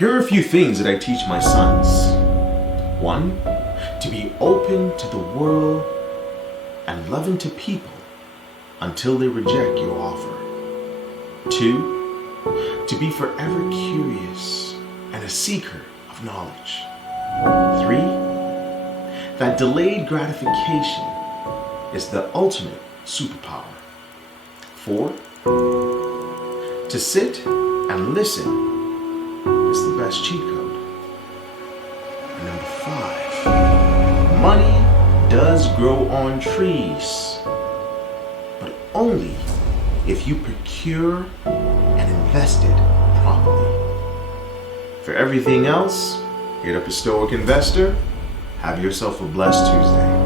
Here are a few things that I teach my sons. 1. To be open to the world and loving to people until they reject your offer. 2. To be forever curious and a seeker of knowledge. 3. That delayed gratification is the ultimate superpower. 4. To sit and listen is the best cheat code. And number 5. Money does grow on trees, but only if you procure and invest it properly. For everything else, hit up a Stoic Investor. Have yourself a blessed Tuesday.